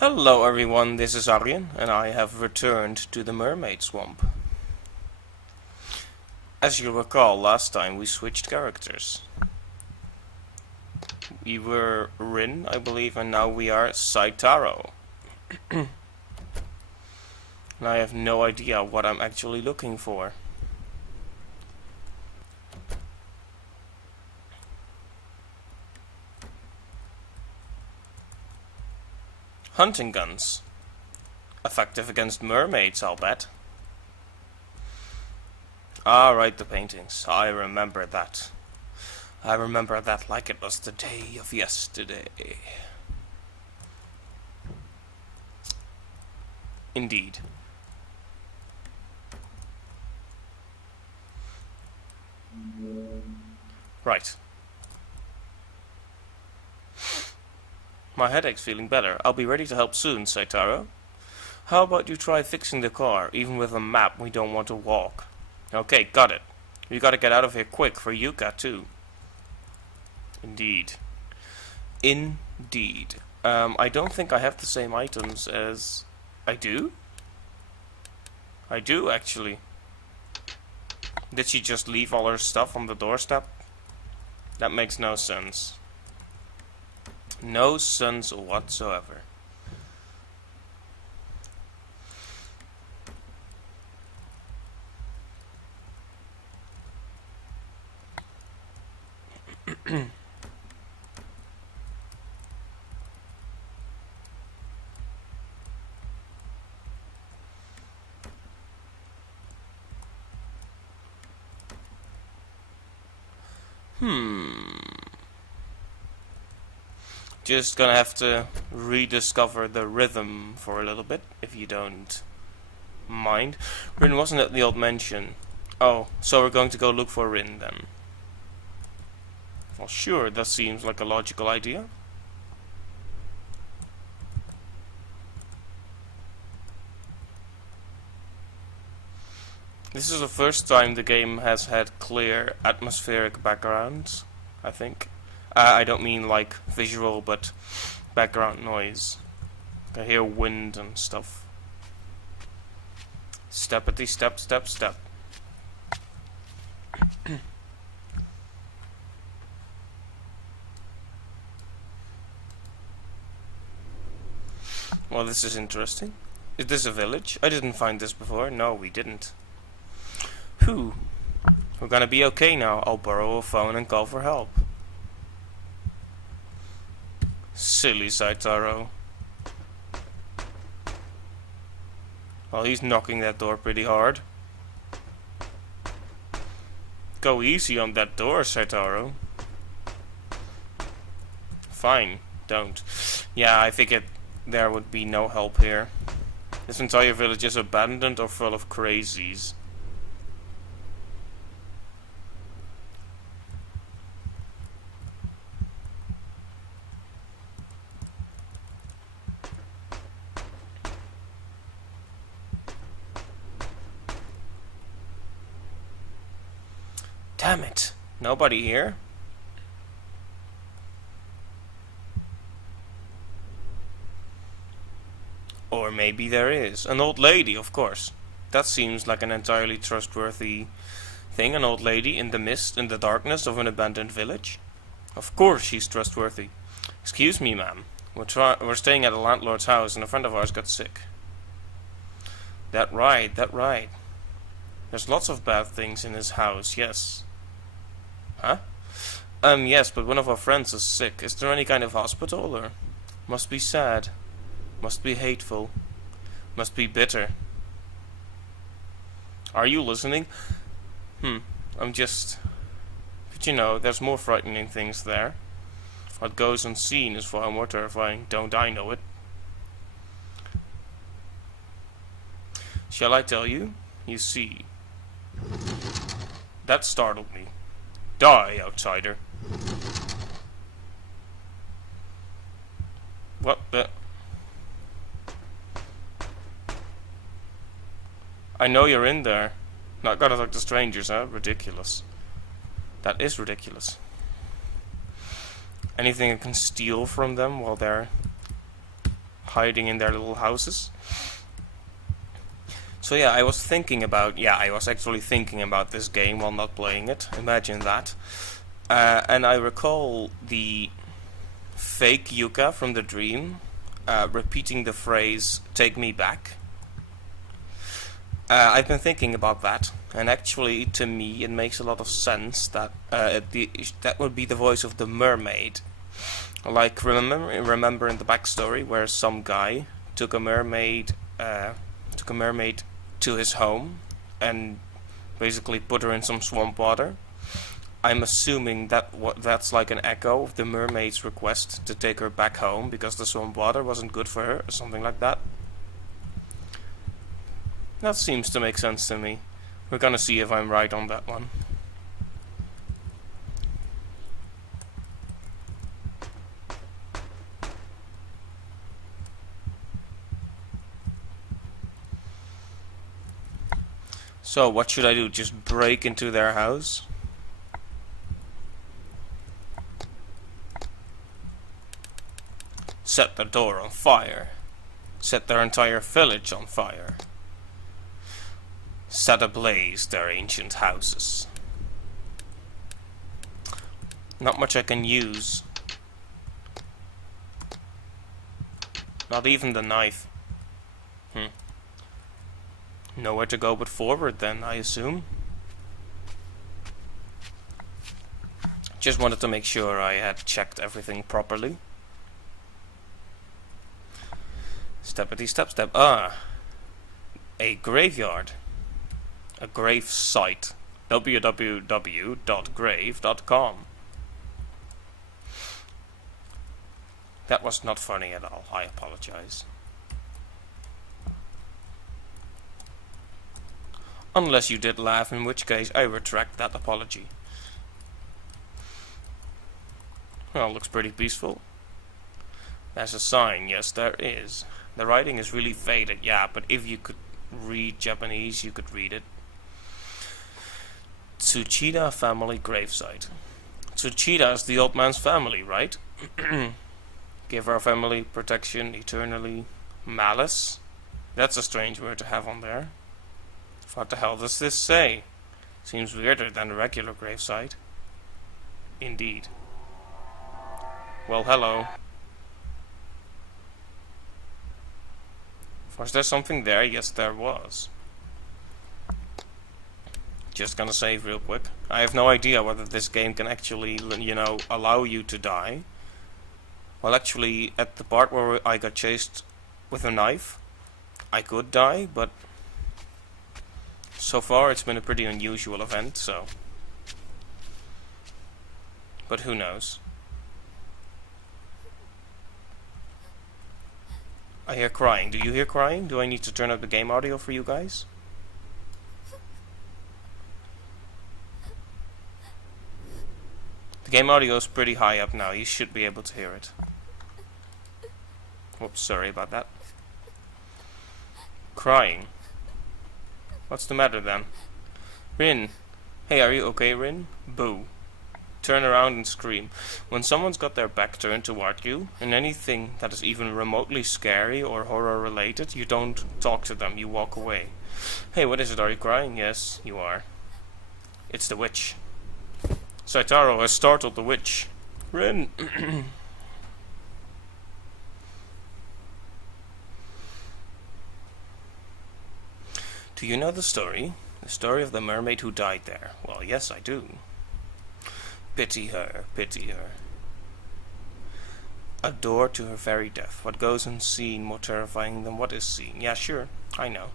Hello everyone, this is Arjen, and I have returned to the Mermaid Swamp. As you recall, last time we switched characters. We were Rin, I believe, and now we are Saitaro. And I have no idea what I'm actually looking for. Hunting guns. Effective against mermaids, I'll bet. Ah, right, the paintings. I remember that. I remember that like it was the day of yesterday. Indeed. Right. My headache's feeling better. I'll be ready to help soon, Saitaro. How about you try fixing the car? Even with a map, we don't want to walk. Okay, got it. We gotta get out of here quick for Yuka, too. Indeed. Indeed. I don't think I have the same items as... I do? I do, actually. Did she just leave all her stuff on the doorstep? That makes no sense. No sense whatsoever. Just gonna have to rediscover the rhythm for a little bit, if you don't mind. Rin wasn't at the old mansion. Oh, so we're going to go look for Rin then. Well, sure, that seems like a logical idea. This is the first time the game has had clear atmospheric backgrounds, I think. I don't mean like visual, but background noise. I hear wind and stuff. Steppity step, step, step. Well, this is interesting. Is this a village? I didn't find this before. No, we didn't. Whew. We're gonna be okay now. I'll borrow a phone and call for help. Silly Saitaro. Well, he's knocking that door pretty hard. Go easy on that door, Saitaro. Fine, don't. Yeah, I figured there would be no help here. This entire village is abandoned or full of crazies. Damn it! Nobody here? Or maybe there is. An old lady, of course. That seems like an entirely trustworthy thing. An old lady in the mist, in the darkness of an abandoned village. Of course she's trustworthy. Excuse me, ma'am. We're staying at a landlord's house and a friend of ours got sick. That right, that right. There's lots of bad things in his house, yes. Huh? Yes, but one of our friends is sick. Is there any kind of hospital, or? Must be sad. Must be hateful. Must be bitter. Are you listening? I'm just... But you know, there's more frightening things there. What goes unseen is far more terrifying. Don't I know it? Shall I tell you? You see. That startled me. Die, outsider. What the... I know you're in there. Not gonna talk to strangers, huh? Ridiculous. That is ridiculous. Anything I can steal from them while they're hiding in their little houses. So yeah, I was actually thinking about this game while not playing it. Imagine that. And I recall the fake Yuka from the dream repeating the phrase, "Take me back." I've been thinking about that, and actually, to me, it makes a lot of sense that that would be the voice of the mermaid. Like, remember in the backstory where some guy took a mermaid to his home and basically put her in some swamp water. I'm assuming that's like an echo of the mermaid's request to take her back home because the swamp water wasn't good for her, or something like that. That seems to make sense to me. We're gonna see if I'm right on that one. So, what should I do? Just break into their house? Set the door on fire. Set their entire village on fire. Set ablaze their ancient houses. Not much I can use. Not even the knife. Nowhere to go but forward then, I assume. Just wanted to make sure I had checked everything properly. Steppity step step. Ah! A graveyard. A grave site. www.grave.com. That was not funny at all. I apologize. Unless you did laugh, in which case I retract that apology. Well, looks pretty peaceful. There's a sign, yes there is. The writing is really faded, yeah, but if you could read Japanese, you could read it. Tsuchida family gravesite. Tsuchida is the old man's family, right? Give our family protection eternally. Malice? That's a strange word to have on there. What the hell does this say? Seems weirder than a regular gravesite. Indeed. Well, hello. Was there something there? Yes, there was. Just gonna save real quick. I have no idea whether this game can actually, allow you to die. Well, actually, at the part where I got chased with a knife, I could die, but so far it's been a pretty unusual event, so. But who knows? I hear crying. Do you hear crying? Do I need to turn up the game audio for you guys? The game audio is pretty high up now. You should be able to hear it. Whoops, sorry about that. Crying. What's the matter then? Rin. Hey, are you okay, Rin? Boo. Turn around and scream. When someone's got their back turned toward you, and anything that is even remotely scary or horror related, you don't talk to them, you walk away. Hey, what is it? Are you crying? Yes, you are. It's the witch. Saitaro has startled the witch. Rin. Do you know the story? The story of the mermaid who died there? Well, yes, I do. Pity her, pity her. A door to her very death. What goes unseen more terrifying than what is seen. Yeah, sure, I know.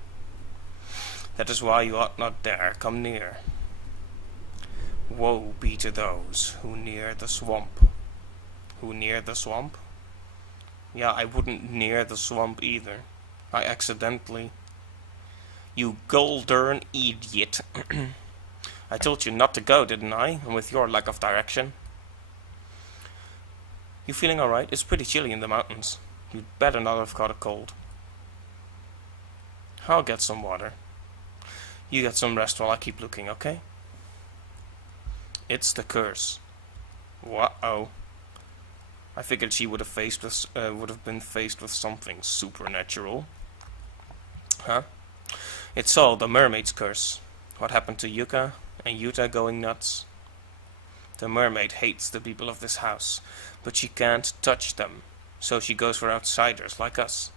That is why you ought not dare come near. Woe be to those who near the swamp. Who near the swamp? Yeah, I wouldn't near the swamp either. I accidentally... You golden idiot. I told you not to go, didn't I? And with your lack of direction. You feeling alright? It's pretty chilly in the mountains. You'd better not have caught a cold. I'll get some water. You get some rest while I keep looking, okay? It's the curse. What-oh. I figured she would have been faced with something supernatural. Huh? It's all the mermaid's curse. What happened to Yuka and Yuta going nuts? The mermaid hates the people of this house, but she can't touch them, so she goes for outsiders like us.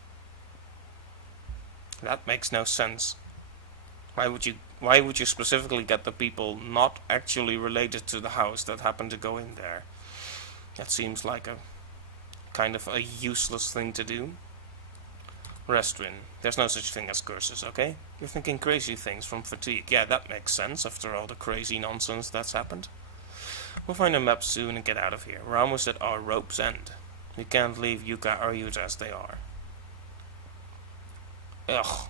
That makes no sense. Why would you specifically get the people not actually related to the house that happen to go in there? That seems like a kind of a useless thing to do. Restrin. There's no such thing as curses, okay? You're thinking crazy things from fatigue. Yeah, that makes sense after all the crazy nonsense that's happened. We'll find a map soon and get out of here. We're almost at our rope's end. We can't leave Yuka or Yuta as they are. Ugh.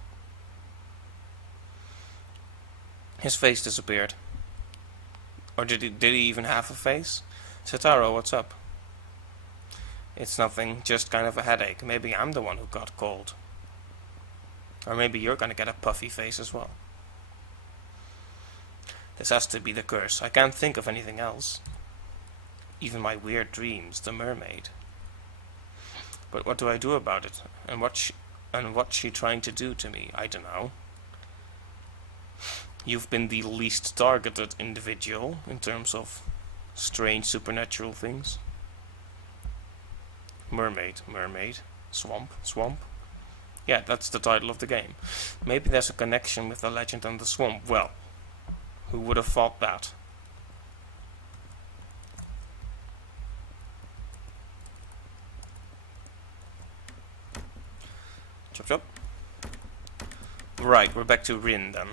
His face disappeared. Or did he even have a face? Sataro, what's up? It's nothing, just kind of a headache. Maybe I'm the one who got cold. Or maybe you're gonna get a puffy face as well. This has to be the curse. I can't think of anything else. Even my weird dreams, the mermaid. But what do I do about it? And what's she trying to do to me? I don't know. You've been the least targeted individual in terms of strange supernatural things. Mermaid. Swamp. Yeah, that's the title of the game. Maybe there's a connection with the legend and the swamp. Well, who would have thought that? Chop. Right, we're back to Rin then.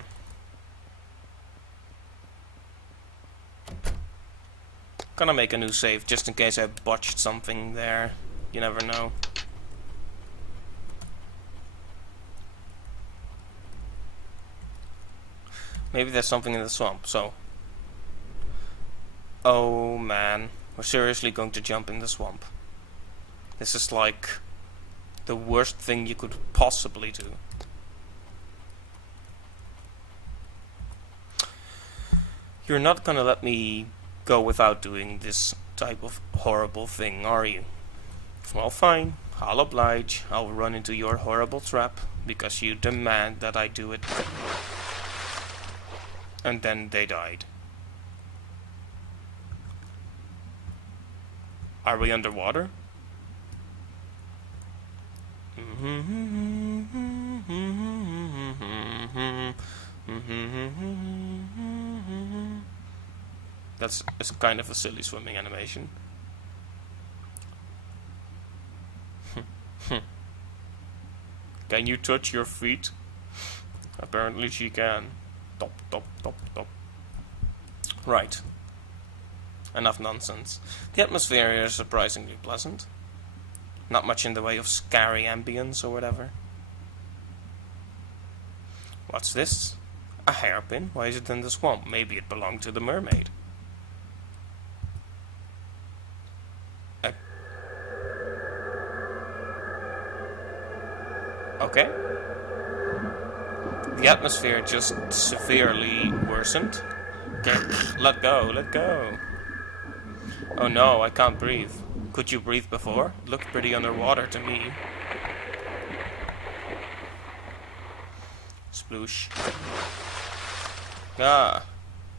Gonna make a new save just in case I botched something there. You never know. Maybe there's something in the swamp, so... Oh man, we're seriously going to jump in the swamp. This is like the worst thing you could possibly do. You're not gonna let me go without doing this type of horrible thing, are you? Well, fine. I'll oblige. I'll run into your horrible trap because you demand that I do it. And then they died. Are we underwater? That's kind of a silly swimming animation. Can you touch your feet? Apparently she can. Top. Right. Enough nonsense. The atmosphere here is surprisingly pleasant. Not much in the way of scary ambience or whatever. What's this? A hairpin? Why is it in the swamp? Maybe it belonged to the mermaid. Okay. The atmosphere just severely worsened. Okay, let go. Oh no, I can't breathe. Could you breathe before? It looked pretty underwater to me. Sploosh. Ah.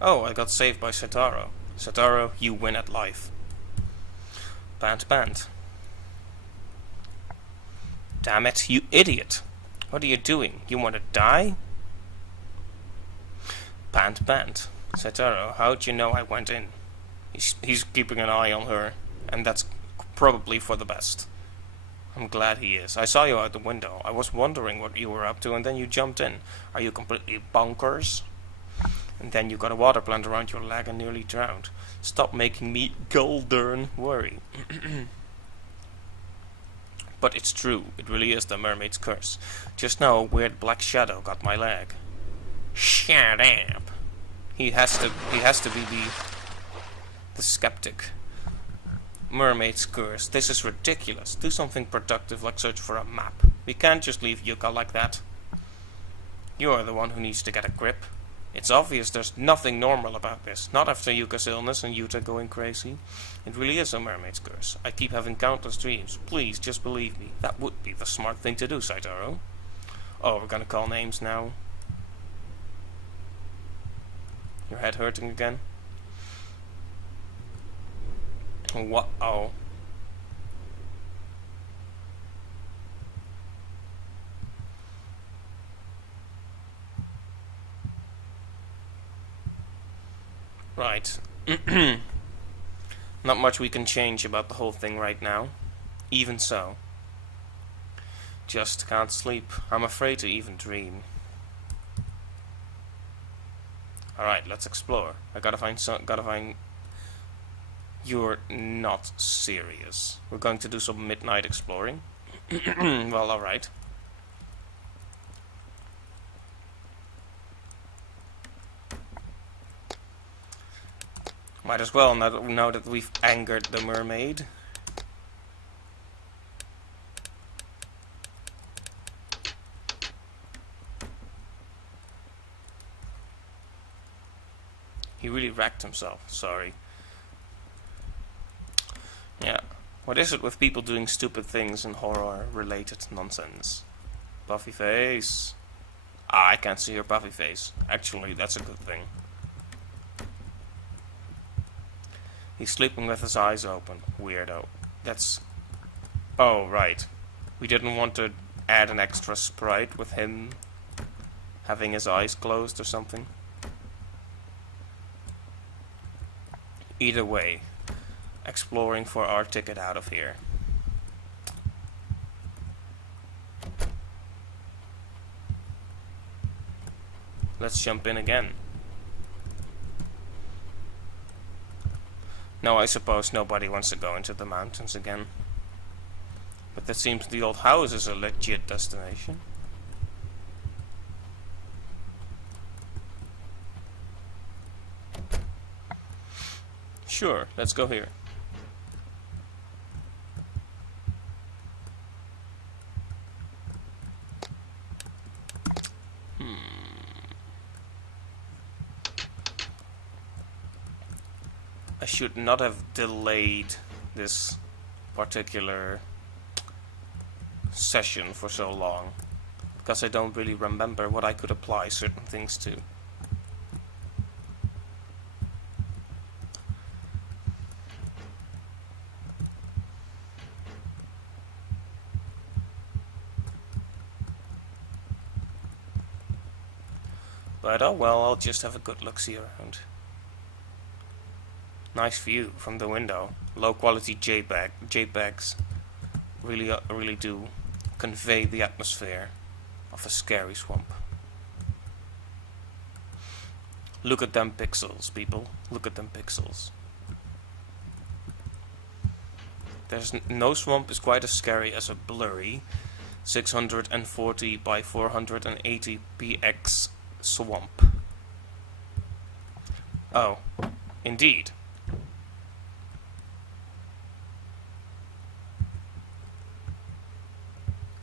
Oh, I got saved by Sataro. Sataro, you win at life. Pant. Damn it, you idiot. What are you doing? You want to die? Pant. Sataro, how'd you know I went in? He's keeping an eye on her, and that's probably for the best. I'm glad he is. I saw you out the window. I was wondering what you were up to, and then you jumped in. Are you completely bonkers? And then you got a water plant around your leg and nearly drowned. Stop making me golden worry. But it's true. It really is the mermaid's curse. Just now a weird black shadow got my leg. Shut up. He has to be the skeptic. Mermaid's curse. This is ridiculous. Do something productive like search for a map. We can't just leave Yuka like that. You're the one who needs to get a grip. It's obvious there's nothing normal about this. Not after Yuka's illness and Yuta going crazy. It really is a mermaid's curse. I keep having countless dreams. Please, just believe me. That would be the smart thing to do, Saitaro. Oh, we're gonna call names now. Your head hurting again? What? Oh. Right. Not much we can change about the whole thing right now. Even so. Just can't sleep. I'm afraid to even dream. Alright, let's explore. I gotta find... You're not serious. We're going to do some midnight exploring? Well, alright. Might as well, now that we've angered the mermaid. He really wrecked himself, sorry. Yeah, what is it with people doing stupid things and horror-related nonsense? Puffy face. Ah, I can't see your puffy face. Actually, that's a good thing. He's sleeping with his eyes open. Weirdo. That's... Oh, right. We didn't want to add an extra sprite with him having his eyes closed or something. Either way, exploring for our ticket out of here. Let's jump in again. No, I suppose nobody wants to go into the mountains again. But it seems the old house is a legit destination. Sure, let's go here. I should not have delayed this particular session for so long, because I don't really remember what I could apply certain things to. But oh well, I'll just have a good look-see around. Nice view from the window. Low quality JPEGs really do convey the atmosphere of a scary swamp. Look at them pixels, people. Look at them pixels. There's no swamp is quite as scary as a blurry 640 by 480 px swamp. Oh, indeed.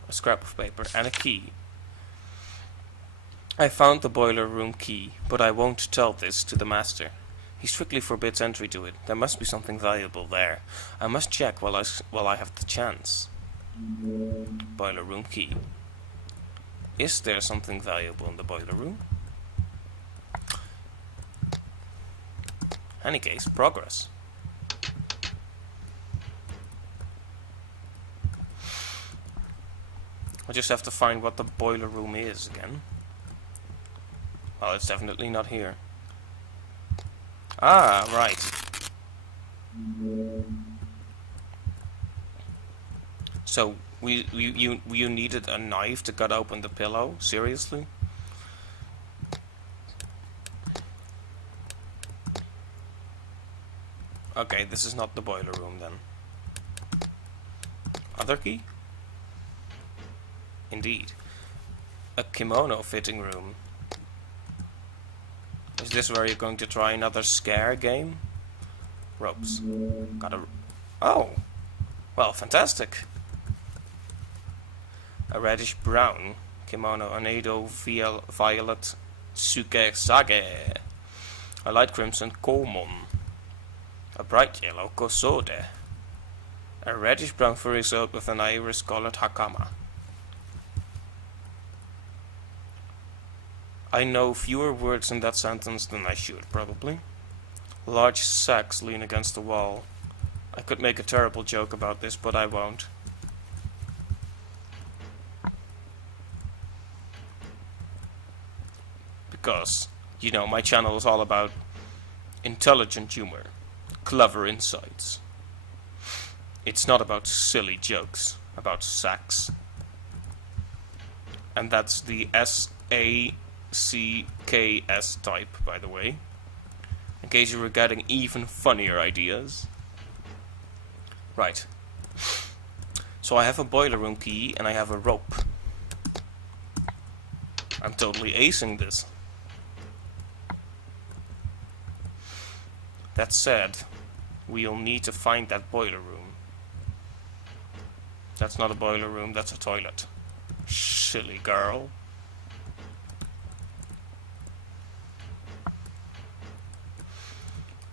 A scrap of paper and a key. I found the boiler room key, but I won't tell this to the master. He strictly forbids entry to it. There must be something valuable there. I must check while I have the chance. Boiler room key. Is there something valuable in the boiler room? Any case, progress. I just have to find what the boiler room is again. Well, it's definitely not here. Ah, right. So, you needed a knife to cut open the pillow? Seriously? Okay, this is not the boiler room then. Other key? Indeed. A kimono fitting room. Is this where you're going to try another scare game? Ropes. Oh! Well, fantastic. A reddish brown kimono, an Ado violet Suke Sage. A light crimson Komon. A bright yellow Kosode. A reddish brown furry soap with an iris colored Hakama. I know fewer words in that sentence than I should, probably. Large sacks lean against the wall. I could make a terrible joke about this, but I won't. Because, you know, my channel is all about intelligent humor, clever insights. It's not about silly jokes, about sacks. And that's the SACKS type, by the way. In case you were getting even funnier ideas. Right. So I have a boiler room key and I have a rope. I'm totally acing this. That said, we'll need to find that boiler room. That's not a boiler room, that's a toilet. Silly girl.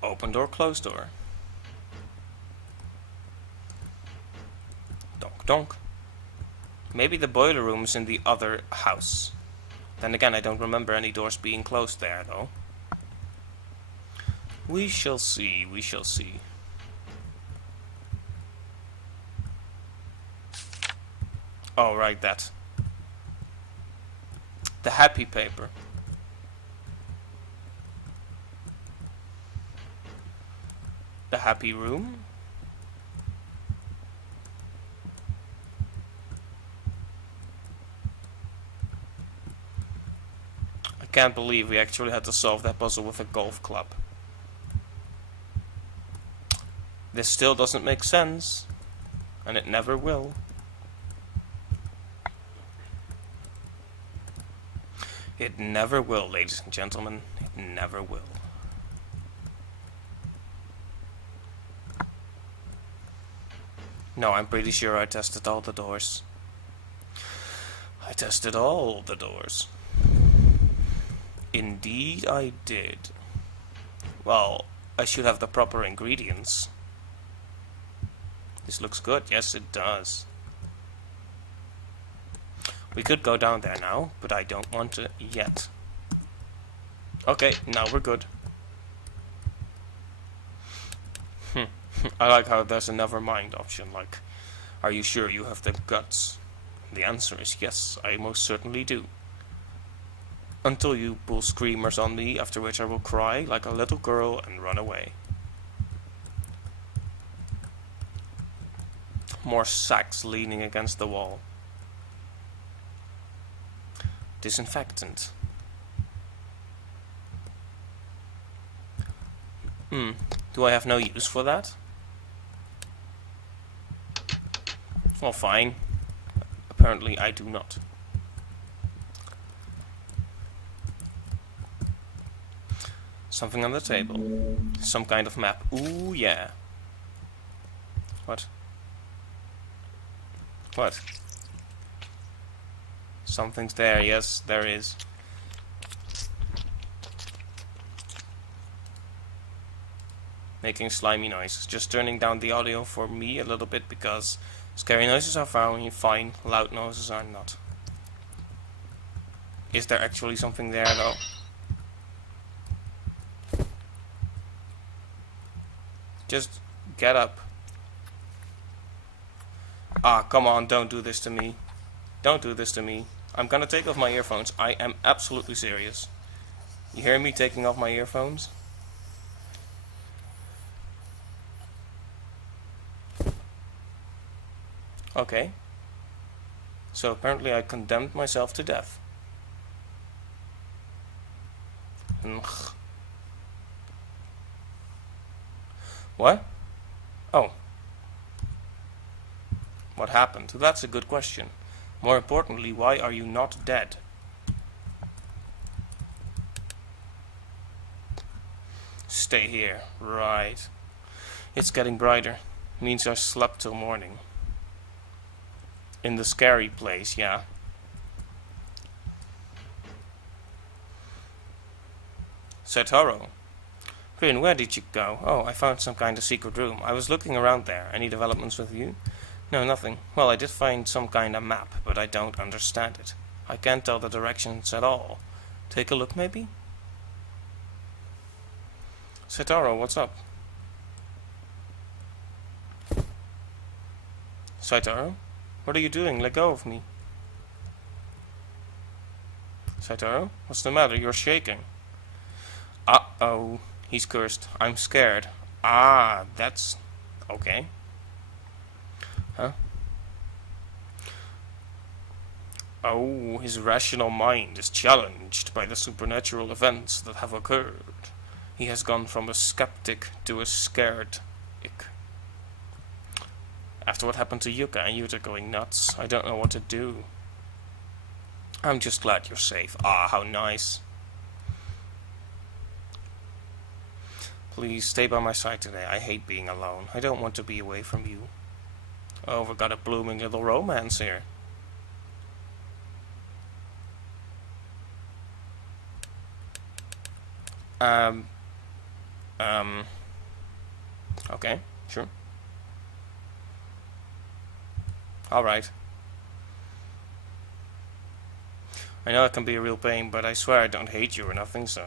Open door, closed door. Donk donk. Maybe the boiler room is in the other house. Then again, I don't remember any doors being closed there, though. We shall see, we shall see. Oh, right, that. The happy paper. The happy room. I can't believe we actually had to solve that puzzle with a golf club. This still doesn't make sense, and it never will. It never will, ladies and gentlemen. It never will. No, I'm pretty sure I tested all the doors. I tested all the doors. Indeed I did. Well, I should have the proper ingredients. This looks good. Yes, it does. We could go down there now, but I don't want to yet. Okay, now we're good. I like how there's a never mind option, like, are you sure you have the guts? The answer is yes, I most certainly do. Until you pull screamers on me, after which I will cry like a little girl and run away. More sacks leaning against the wall. Disinfectant. Do I have no use for that? Well, fine. Apparently I do not. Something on the table. Some kind of map. Ooh, yeah. What? What? Something's there, yes, there is. Making slimy noises. Just turning down the audio for me a little bit because scary noises are fine, loud noises are not. Is there actually something there though? Just get up. Ah, come on, don't do this to me. Don't do this to me. I'm gonna take off my earphones. I am absolutely serious. You hear me taking off my earphones? Okay. So apparently I condemned myself to death. What? Oh. What happened? That's a good question. More importantly, why are you not dead? Stay here. Right. It's getting brighter. Means I slept till morning. In the scary place, yeah. Saitaro. Rin, where did you go? Oh, I found some kind of secret room. I was looking around there. Any developments with you? No, nothing. Well, I did find some kind of map, but I don't understand it. I can't tell the directions at all. Take a look, maybe? Saitaro, what's up? Saitaro? What are you doing? Let go of me. Saitaro? What's the matter? You're shaking. Uh-oh. He's cursed. I'm scared. Ah, that's... okay. Huh? Oh, his rational mind is challenged by the supernatural events that have occurred. He has gone from a skeptic to a scared ick. After what happened to Yuka and Yuta going nuts, I don't know what to do. I'm just glad you're safe. Ah, how nice. Please stay by my side today. I hate being alone. I don't want to be away from you. Oh, we got a blooming little romance here. Okay, sure. Alright. I know it can be a real pain, but I swear I don't hate you or nothing, so...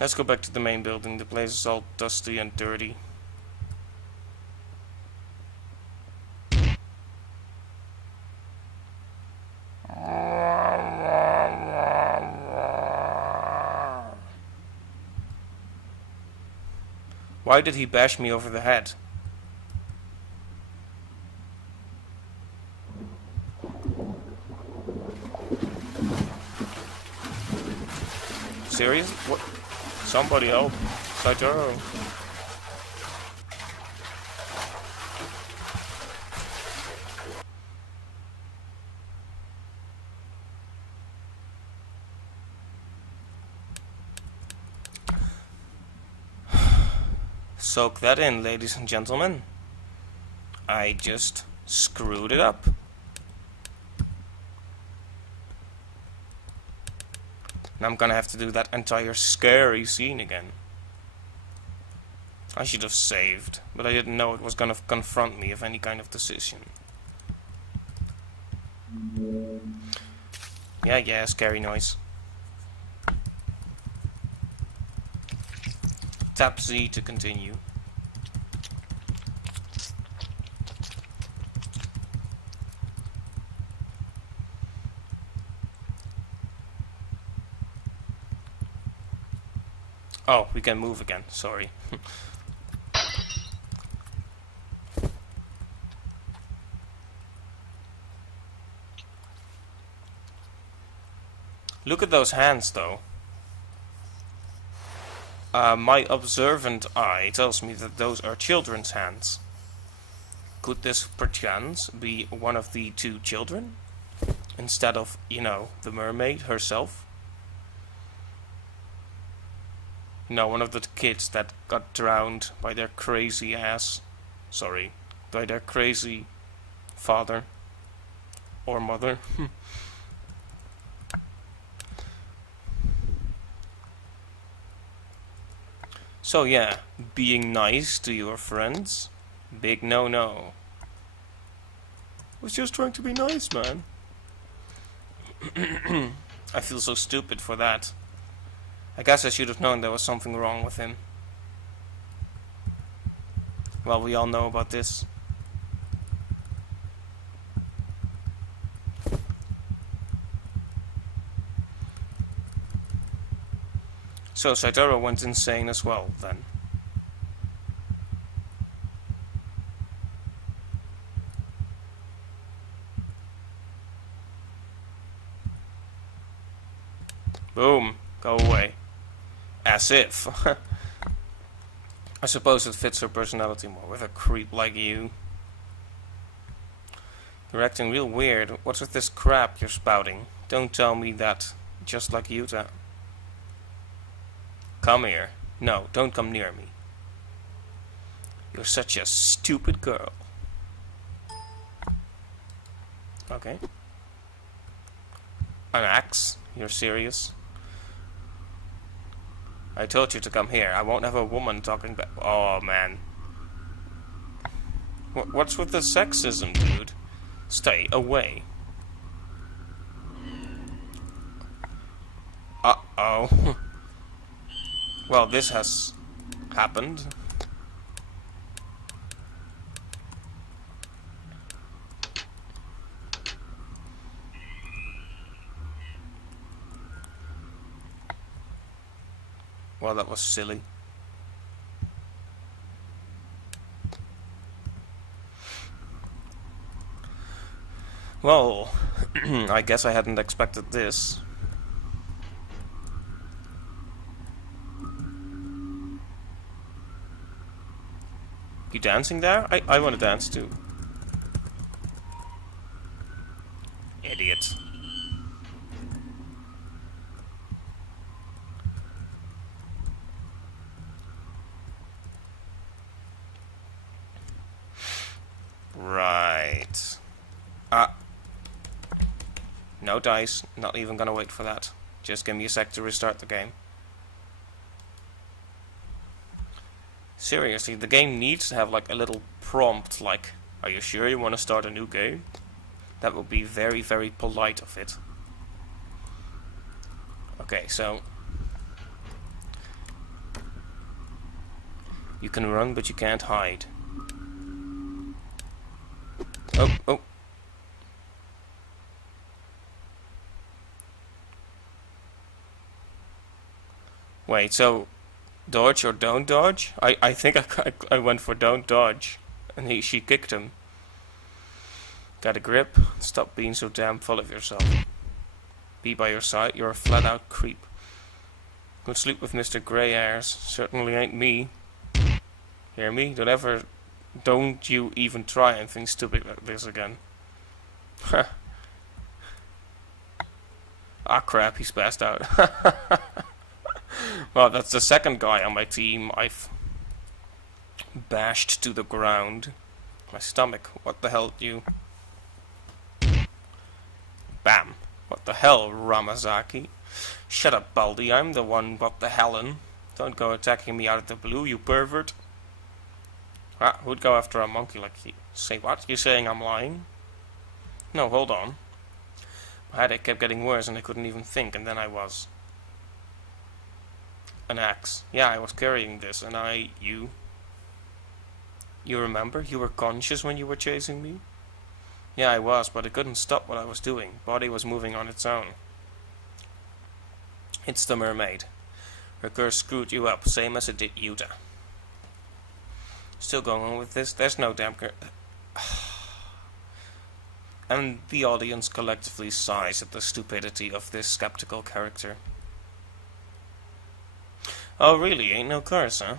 Let's go back to the main building. The place is all dusty and dirty. Why did he bash me over the head? Serious? What? Somebody help. Saitaro. Soak that in, ladies and gentlemen. I just screwed it up. And I'm gonna have to do that entire scary scene again. I should have saved, but I didn't know it was gonna confront me of any kind of decision. Yeah, scary noise. Tap Z to continue. Oh, we can move again, sorry. Look at those hands, though. My observant eye tells me that those are children's hands. Could this perchance be one of the two children? Instead of, you know, the mermaid herself? No, one of the kids that got drowned by their crazy ass. Sorry, by their crazy father or mother. So yeah, being nice to your friends, big no-no. Was just trying to be nice, man. I feel so stupid for that. I guess I should have known there was something wrong with him. Well, we all know about this. So Saitaro went insane as well, then. Boom. Go away. As if. I suppose it fits her personality more, with a creep like you. You're acting real weird. What's with this crap you're spouting? Don't tell me that. Just like Yuta. Come here. No, don't come near me. You're such a stupid girl. Okay. An axe? You're serious? I told you to come here. I won't have a woman talking back. Oh, man. What's with the sexism, dude? Stay away. Uh-oh. Well, this has happened. Well, that was silly. Well, I guess I hadn't expected this. You dancing there? I want to dance too. Idiot. Right. No dice. Not even gonna wait for that. Just give me a sec to restart the game. Seriously, the game needs to have like a little prompt like, are you sure you want to start a new game? That would be very, very polite of it. Okay, so you can run, but you can't hide. Oh. Wait, so dodge or don't dodge? I think I went for don't dodge. And she kicked him. Got a grip? Stop being so damn full of yourself. Be by your side, you're a flat out creep. Good sleep with Mr. Grey Hairs. Certainly ain't me. Hear me? Don't you even try anything stupid like this again. Ah crap, he's passed out. Well, that's the second guy on my team I've bashed to the ground. My stomach, what the hell, you? Bam. What the hell, Ramazaki? Shut up, Baldy, I'm the one what the hellin'. Don't go attacking me out of the blue, you pervert. Ah, who'd go after a monkey like you? Say what? You saying I'm lying? No, hold on. My headache kept getting worse and I couldn't even think, and then I was. An axe. Yeah, I was carrying this, and you remember? You were conscious when you were chasing me? Yeah, I was, but I couldn't stop what I was doing. Body was moving on its own. It's the mermaid. Her curse screwed you up, same as it did Yuta. Still going on with this? There's no damn And the audience collectively sighs at the stupidity of this skeptical character. Oh really? Ain't no curse, huh?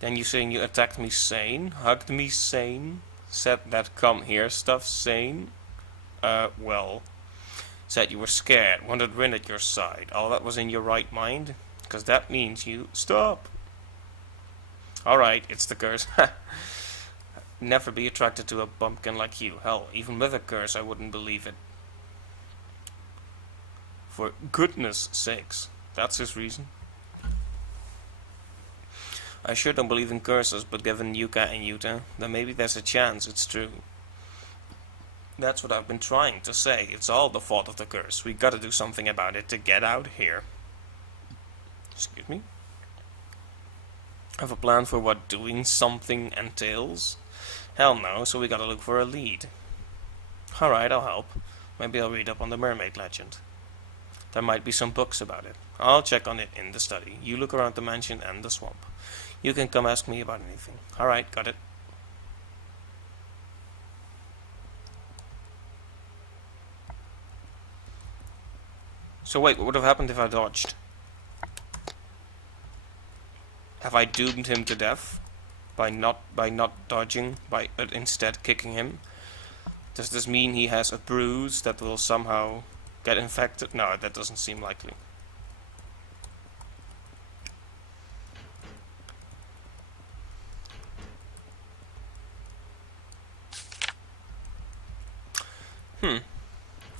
Then you saying you attacked me sane? Hugged me sane? Said that come here stuff sane? Well. Said you were scared, wanted Rin at your side. All that was in your right mind? Because that means you... Stop! Alright, it's the curse. Never be attracted to a bumpkin like you. Hell, even with a curse I wouldn't believe it. For goodness sakes. That's his reason. I sure don't believe in curses, but given Yuka and Yuta, then maybe there's a chance it's true. That's what I've been trying to say. It's all the fault of the curse. We gotta do something about it to get out here. Excuse me? Have a plan for what doing something entails? Hell no, so we gotta look for a lead. Alright, I'll help. Maybe I'll read up on the mermaid legend. There might be some books about it. I'll check on it in the study. You look around the mansion and the swamp. You can come ask me about anything. Alright, got it. So wait, what would have happened if I dodged? Have I doomed him to death? By not dodging, by instead kicking him? Does this mean he has a bruise that will somehow get infected? No, that doesn't seem likely.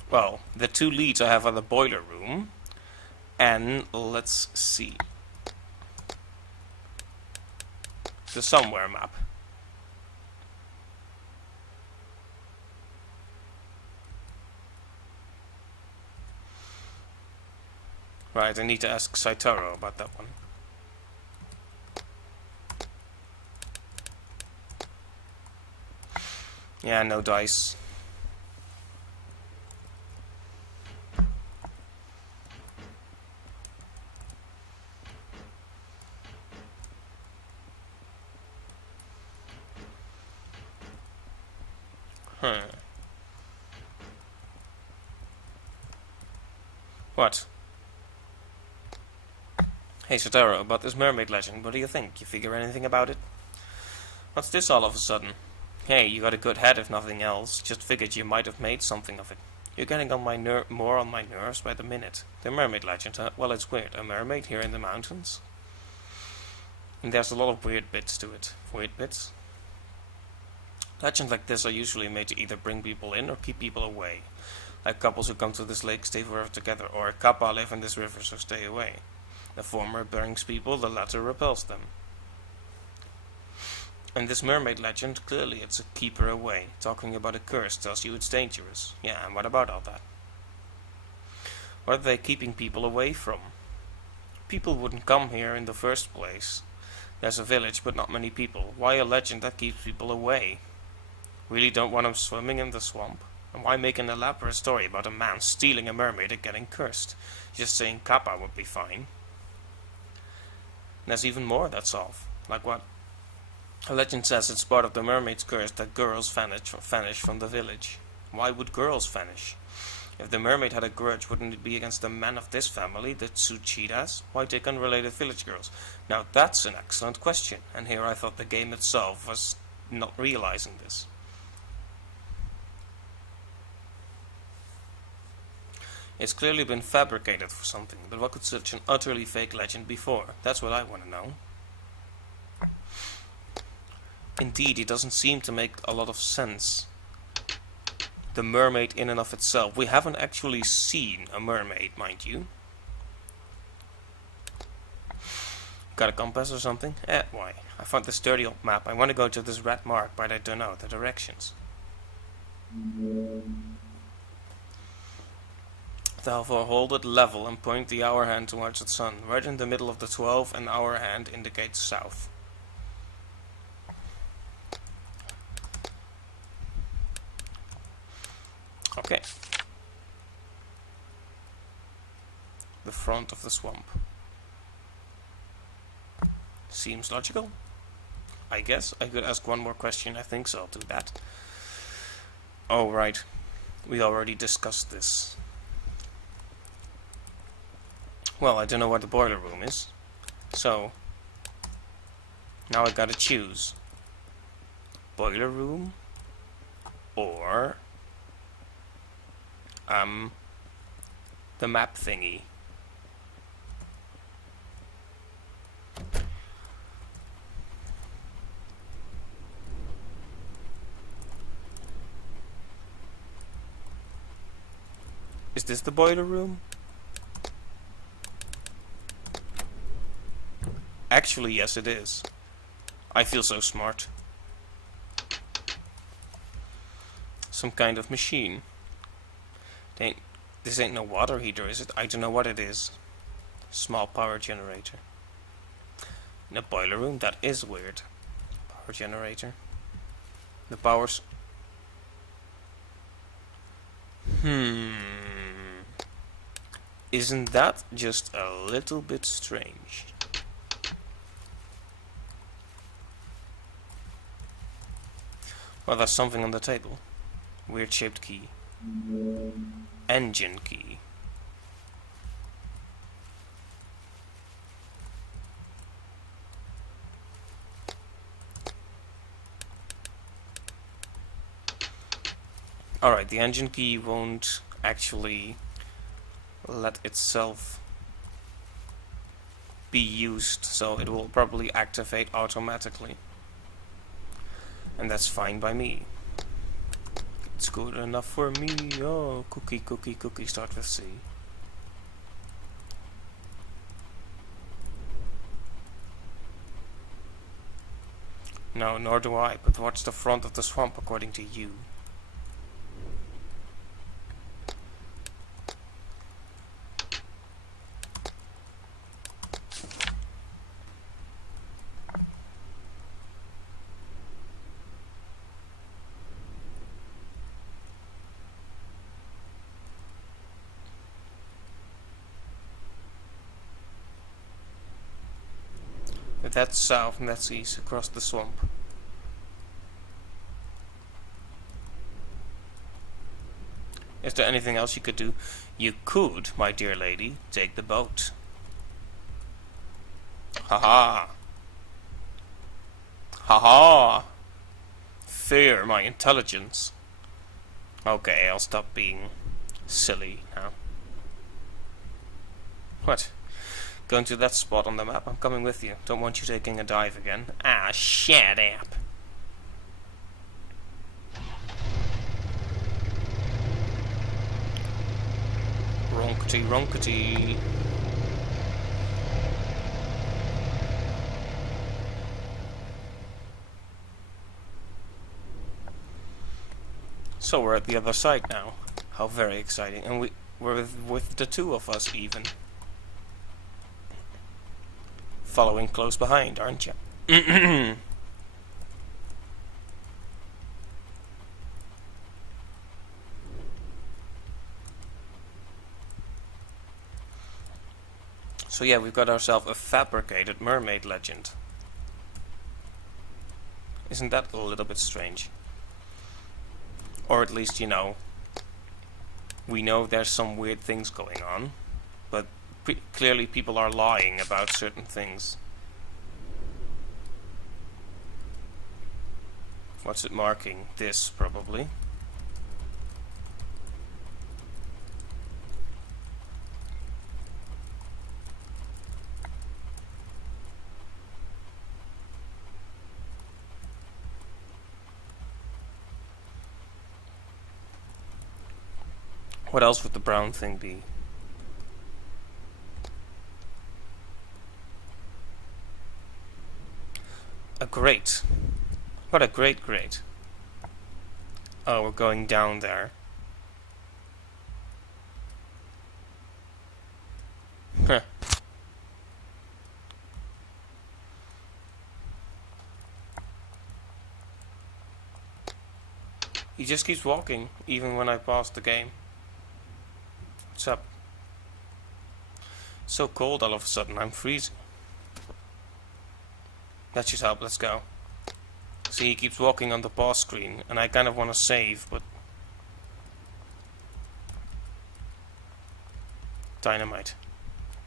Well, the two leads I have are the boiler room And let's see. The somewhere map. Right, I need to ask Saitaro about that one. Yeah, no dice. Huh. What? Hey Saitaro, about this mermaid legend, what do you think? You figure anything about it? What's this all of a sudden? Hey, you got a good head if nothing else. Just figured you might have made something of it. You're getting on my more on my nerves by the minute. The mermaid legend, huh? Well, it's weird. A mermaid here in the mountains? And there's a lot of weird bits to it. Weird bits? Legends like this are usually made to either bring people in or keep people away. Like couples who come to this lake stay forever together, or a kappa live in this river so stay away. The former brings people, the latter repels them. And this mermaid legend, clearly it's a keeper away. Talking about a curse tells you it's dangerous. Yeah, and what about all that? What are they keeping people away from? People wouldn't come here in the first place. There's a village, but not many people. Why a legend that keeps people away? Really don't want them swimming in the swamp? And why make an elaborate story about a man stealing a mermaid and getting cursed? Just saying kappa would be fine. There's even more that's off. Like what? A legend says it's part of the mermaid's curse that girls vanish from the village. Why would girls vanish? If the mermaid had a grudge, wouldn't it be against the men of this family, the Tsuchidas? Why take unrelated village girls? Now that's an excellent question, and here I thought the game itself was not realizing this. It's clearly been fabricated for something, but what could such an utterly fake legend be for? That's what I want to know. Indeed, it doesn't seem to make a lot of sense. The mermaid in and of itself. We haven't actually seen a mermaid, mind you. Got a compass or something? Why? I found this dirty old map. I want to go to this red mark, but I don't know the directions. Therefore, hold it level and point the hour hand towards the sun. Right in the middle of the 12 and hour hand indicates south. Okay. The front of the swamp. Seems logical. I guess I could ask one more question. I think so. I'll do that. Oh, right. We already discussed this. Well, I don't know what the boiler room is. So, now I gotta choose. Boiler room or the map thingy. Is this the boiler room? Actually, yes it is. I feel so smart. Some kind of machine. This ain't no water heater, is it? I don't know what it is. Small power generator. In a boiler room? That is weird. Power generator. The power's... Isn't that just a little bit strange? Well, there's something on the table. Weird shaped key. Engine key. Alright, the engine key won't actually let itself be used, so it will probably activate automatically. And that's fine by me. It's good enough for me. Oh, cookie, cookie, cookie, start with C. No, nor do I, but what's the front of the swamp according to you? That's south and that's east, across the swamp. Is there anything else you could do? You could, my dear lady, take the boat. Ha-ha! Ha-ha! Fear my intelligence. Okay, I'll stop being silly now. What? Going to that spot on the map? I'm coming with you. Don't want you taking a dive again. Ah, shut up. Ronkety ronkety. So we're at the other side now. How very exciting. And we're with the two of us even. Following close behind, aren't you? So yeah, we've got ourselves a fabricated mermaid legend. Isn't that a little bit strange? Or at least, you know, we know there's some weird things going on, but clearly people are lying about certain things. What's it marking? This, probably. What else would the brown thing be? A grate. What a great grate. Oh, we're going down there. Huh. He just keeps walking, even when I pause the game. What's up? It's so cold all of a sudden, I'm freezing. That should help, let's go. See, he keeps walking on the pause screen, and I kind of want to save, but... Dynamite.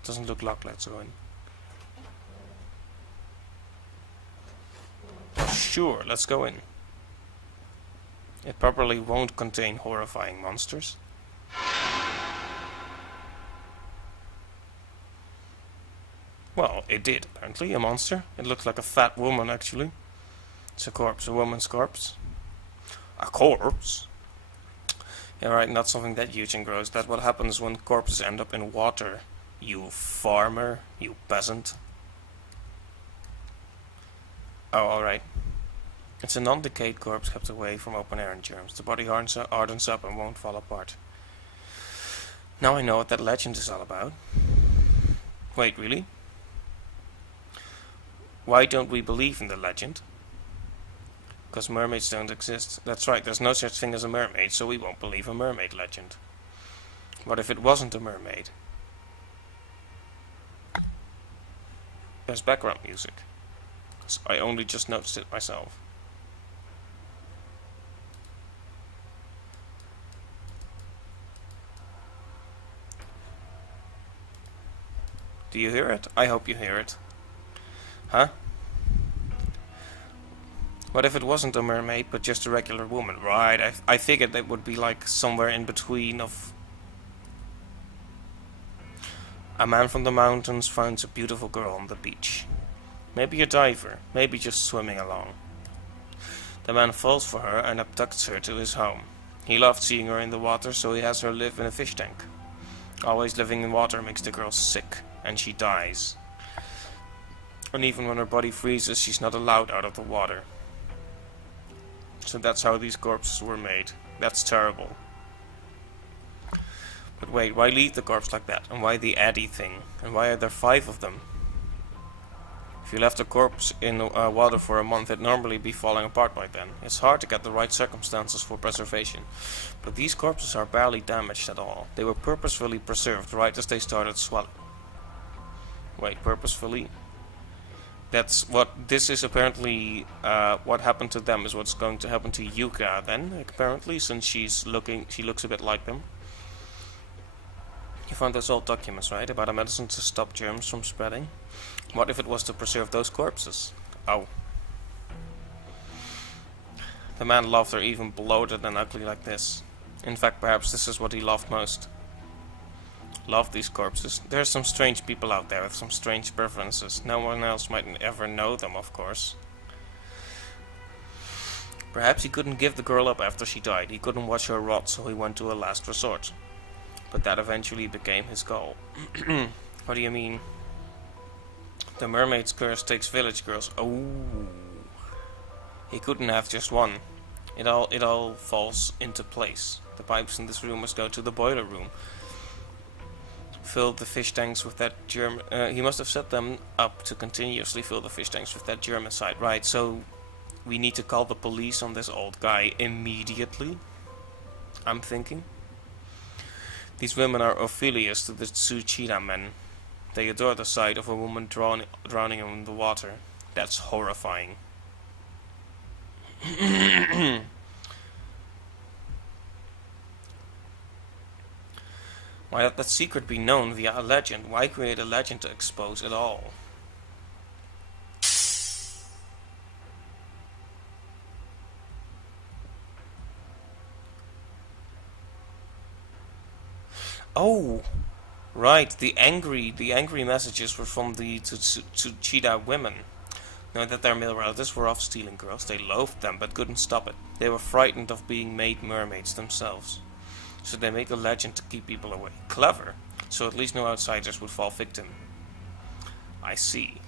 Doesn't look locked, let's go in. Sure, let's go in. It probably won't contain horrifying monsters. Well, it did, apparently. A monster. It looks like a fat woman, actually. It's a corpse. A woman's corpse. A corpse? Yeah, right, not something that huge and gross. That's what happens when corpses end up in water. You farmer. You peasant. Oh, alright. It's a non-decayed corpse kept away from open air and germs. The body hardens up and won't fall apart. Now I know what that legend is all about. Wait, really? Why don't we believe in the legend? Because mermaids don't exist. That's right, there's no such thing as a mermaid, so we won't believe a mermaid legend. What if it wasn't a mermaid? There's background music. So I only just noticed it myself. Do you hear it? I hope you hear it. Huh? What if it wasn't a mermaid, but just a regular woman? Right, I figured that would be like somewhere in between of... A man from the mountains finds a beautiful girl on the beach. Maybe a diver, maybe just swimming along. The man falls for her and abducts her to his home. He loved seeing her in the water, so he has her live in a fish tank. Always living in water makes the girl sick, and she dies. And even when her body freezes, she's not allowed out of the water. So that's how these corpses were made. That's terrible. But wait, why leave the corpse like that? And why the Addy thing? And why are there 5 of them? If you left a corpse in water for a month, it'd normally be falling apart by then. It's hard to get the right circumstances for preservation. But these corpses are barely damaged at all. They were purposefully preserved right as they started swelling. Wait, purposefully? That's what this is apparently. What happened to them is what's going to happen to Yuka then, apparently, since she looks a bit like them. You found those old documents, right? About a medicine to stop germs from spreading? What if it was to preserve those corpses? Oh. The man loved her even bloated and ugly like this. In fact, perhaps this is what he loved most. Loved these corpses. There are some strange people out there with some strange preferences. No one else might ever know them, of course. Perhaps he couldn't give the girl up after she died. He couldn't watch her rot, so he went to a last resort. But that eventually became his goal. What do you mean? The mermaid's curse takes village girls. Oh, he couldn't have just one. It all falls into place. The pipes in this room must go to the boiler room. Fill the fish tanks with that germ. He must have set them up to continuously fill the fish tanks with that germicide. Right. So we need to call the police on this old guy immediately. I'm thinking. These women are Ophelias to the Tsuchida men. They adore the sight of a woman drowning in the water. That's horrifying. Why let that secret be known via a legend? Why create a legend to expose it all? Oh! Right, the angry messages were from the Tsuchida women. Knowing that their male relatives were off stealing girls, they loathed them but couldn't stop it. They were frightened of being made mermaids themselves. So they made a legend to keep people away. Clever. So at least no outsiders would fall victim. I see.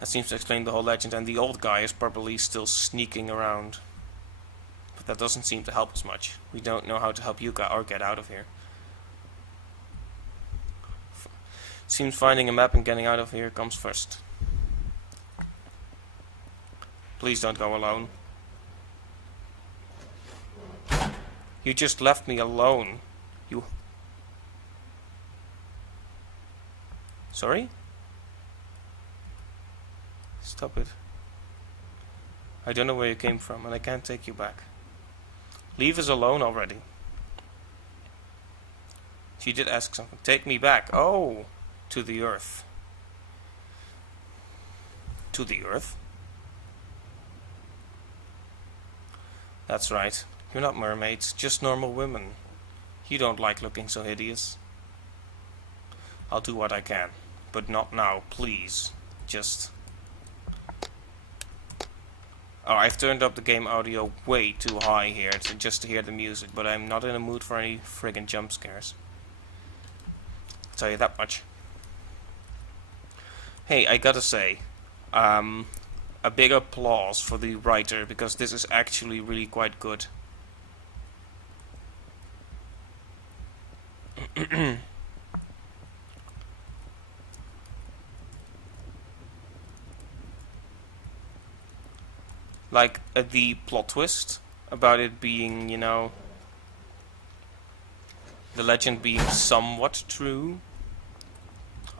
That seems to explain the whole legend, and the old guy is probably still sneaking around. But that doesn't seem to help us much. We don't know how to help Yuka or get out of here. Seems finding a map and getting out of here comes first. Please don't go alone. You just left me alone. You... Sorry? Stop it. I don't know where you came from and I can't take you back. Leave us alone already. She did ask something. Take me back. Oh! To the earth. To the earth? That's right. You're not mermaids, just normal women. You don't like looking so hideous. I'll do what I can. But not now, please. Just... Oh, I've turned up the game audio way too high here just to hear the music, but I'm not in a mood for any friggin' jump scares. I'll tell you that much. Hey, I gotta say, a big applause for the writer, because this is actually really quite good. Like, the plot twist about it being, you know, the legend being somewhat true.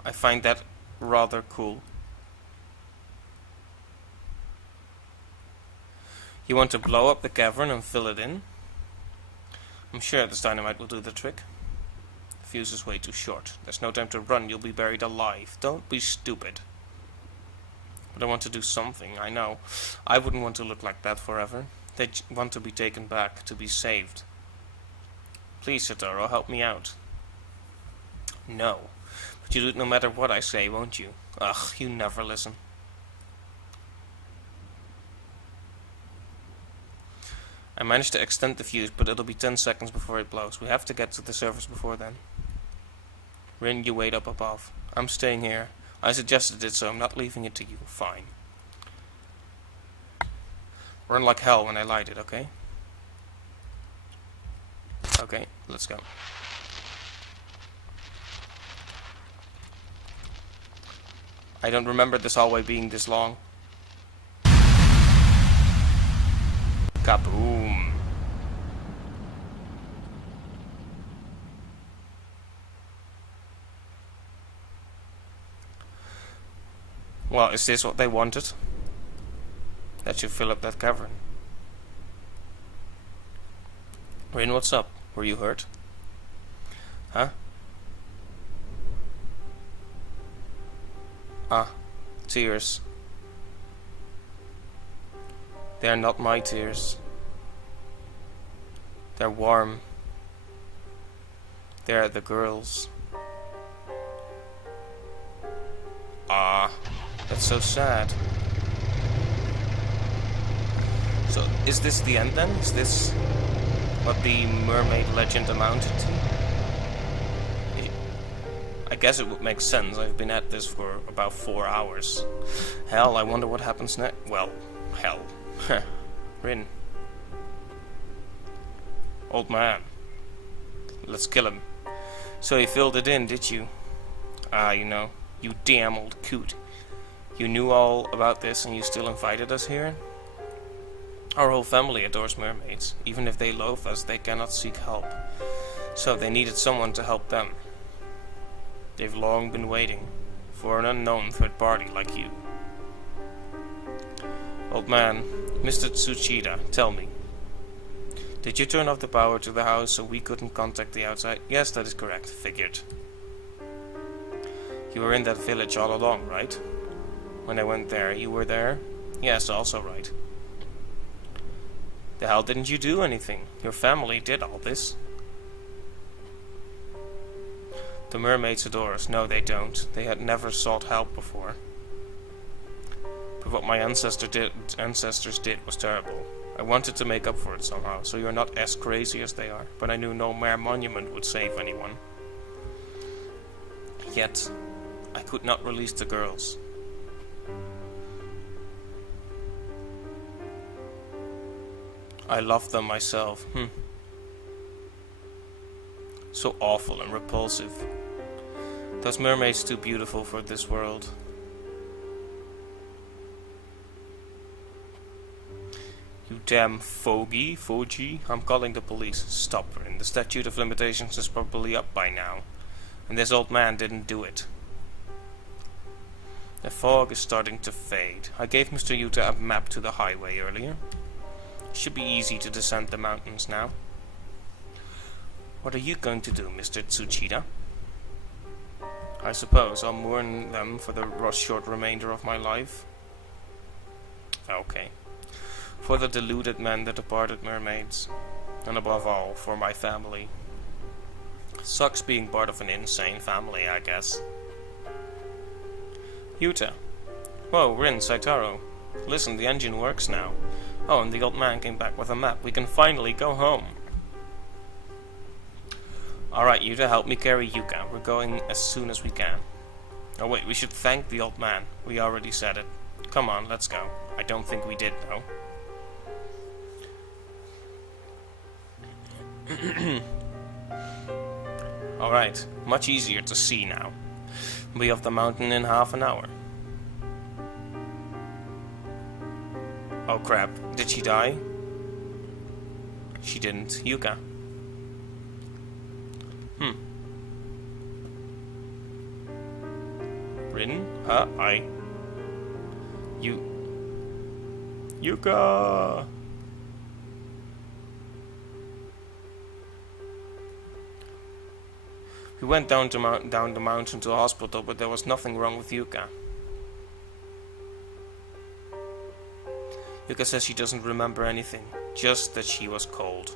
I find that rather cool. You want to blow up the cavern and fill it in? I'm sure this dynamite will do the trick. The fuse is way too short. There's no time to run, you'll be buried alive. Don't be stupid. But I want to do something, I know. I wouldn't want to look like that forever. They want to be taken back, to be saved. Please, Satoru, help me out. No. But you'll do it no matter what I say, won't you? Ugh, you never listen. I managed to extend the fuse, but it'll be 10 seconds before it blows. We have to get to the surface before then. Rin, you wait up above. I'm staying here. I suggested it, so I'm not leaving it to you. Fine. Run like hell when I light it, okay? Okay, let's go. I don't remember this hallway being this long. Kaboom. Well, is this what they wanted? That should fill up that cavern. Rin, what's up? Were you hurt? Huh? Ah, tears. They're not my tears. They're warm. They're the girls. Ah, that's so sad. So, is this the end then? Is this what the mermaid legend amounted to? I guess it would make sense. I've been at this for about 4 hours. Hell, I wonder what happens next. Well, hell. Rin. Old man. Let's kill him. So you filled it in, did you? Ah, you know. You damn old coot. You knew all about this and you still invited us here? Our whole family adores mermaids. Even if they loathe us, they cannot seek help. So they needed someone to help them. They've long been waiting for an unknown third party like you. Old man, Mr. Tsuchida, tell me. Did you turn off the power to the house so we couldn't contact the outside? Yes, that is correct. Figured. You were in that village all along, right? When I went there, you were there? Yes, also right. The hell didn't you do anything? Your family did all this. The mermaids adore us. No, they don't. They had never sought help before. But what my ancestors did was terrible. I wanted to make up for it somehow, so you're not as crazy as they are. But I knew no mere monument would save anyone. Yet, I could not release the girls. I loved them myself. So awful and repulsive. Those mermaids too beautiful for this world. You damn fogey. I'm calling the police. Stop, Rin. The statute of limitations is probably up by now. And this old man didn't do it. The fog is starting to fade. I gave Mr. Yuta a map to the highway earlier. Should be easy to descend the mountains now. What are you going to do, Mr. Tsuchida? I suppose I'll mourn them for the short remainder of my life. Okay. For the deluded men, the departed mermaids. And above all, for my family. Sucks being part of an insane family, I guess. Yuta. Whoa, Rin, Saitaro. Listen, the engine works now. Oh, and the old man came back with a map. We can finally go home. Alright, Yuta, help me carry Yuka. We're going as soon as we can. Oh wait, we should thank the old man. We already said it. Come on, let's go. I don't think we did, though. Alright, much easier to see now. Be off the mountain in half an hour. Oh crap, did she die? She didn't. Yuka. Rin? Yuka! We went down the mountain to a hospital, but there was nothing wrong with Yuka. Yuka says she doesn't remember anything, just that she was cold.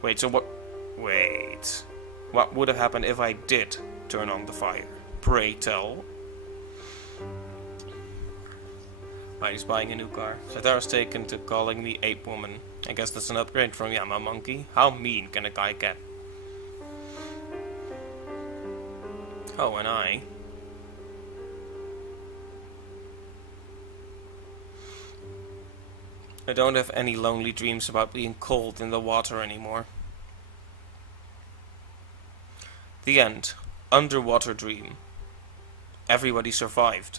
Wait, so what? Wait. What would have happened if I did turn on the fire? Pray tell. Right, he's buying a new car. Saitaro's taken to calling me Ape Woman. I guess that's an upgrade from Yama Monkey. How mean can a guy get? Oh, and I don't have any lonely dreams about being cold in the water anymore. The end. Underwater dream. Everybody survived.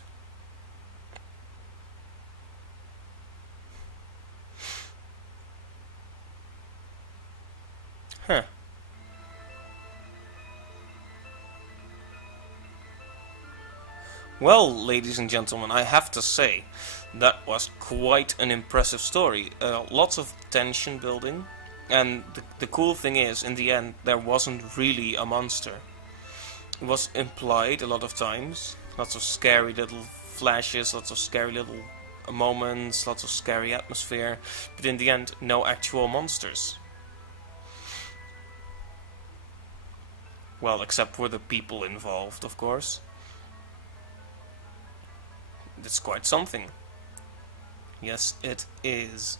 Huh. Well, ladies and gentlemen, I have to say, that was quite an impressive story. Lots of tension building, and the cool thing is, in the end, there wasn't really a monster. It was implied a lot of times. Lots of scary little flashes, lots of scary little moments, lots of scary atmosphere, but in the end, no actual monsters. Well, except for the people involved, of course. It's quite something. Yes, it is.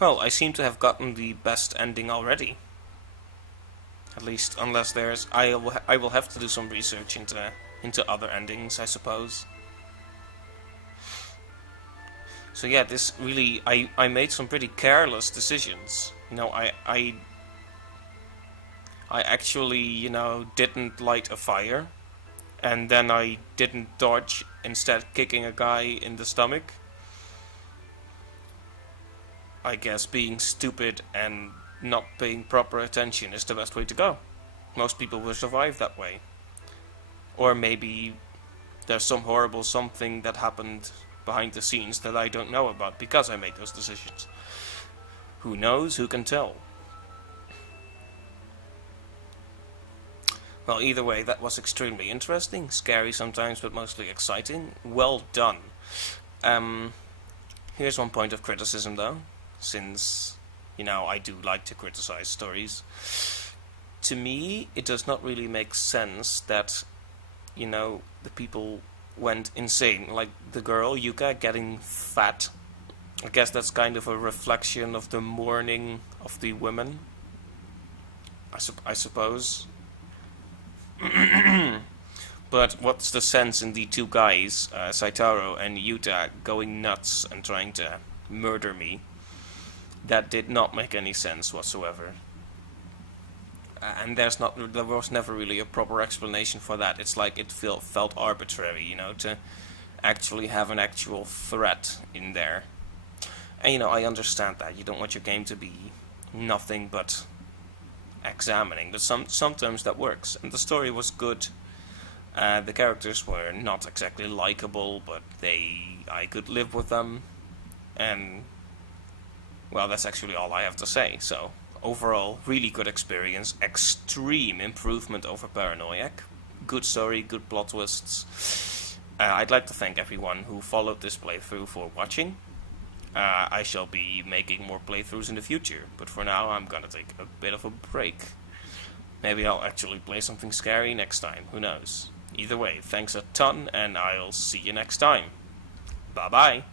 Well, I seem to have gotten the best ending already. At least, unless there's... I will have to do some research into other endings, I suppose. So yeah, this really... I made some pretty careless decisions. You know, I actually, you know, didn't light a fire. And then I didn't dodge, instead kicking a guy in the stomach. I guess being stupid and not paying proper attention is the best way to go. Most people will survive that way. Or maybe there's some horrible something that happened behind the scenes that I don't know about because I made those decisions. Who knows? Who can tell? Well, either way, that was extremely interesting, scary sometimes, but mostly exciting. Well done. Here's one point of criticism, though, since, you know, I do like to criticize stories. To me, it does not really make sense that, you know, the people went insane. Like the girl, Yuka, getting fat. I guess that's kind of a reflection of the mourning of the women. I suppose. But what's the sense in the two guys, Saitaro and Yuta, going nuts and trying to murder me? That did not make any sense whatsoever. And there was never really a proper explanation for that. It's like it felt arbitrary, you know, to actually have an actual threat in there. And you know, I understand that. You don't want your game to be nothing but examining, but sometimes that works, and the story was good. The characters were not exactly likable, but I could live with them, and well, that's actually all I have to say. So overall, really good experience, extreme improvement over Paranoiac, good story, good plot twists. I'd like to thank everyone who followed this playthrough for watching. I shall be making more playthroughs in the future, but for now I'm gonna take a bit of a break. Maybe I'll actually play something scary next time, who knows. Either way, thanks a ton, and I'll see you next time. Bye bye!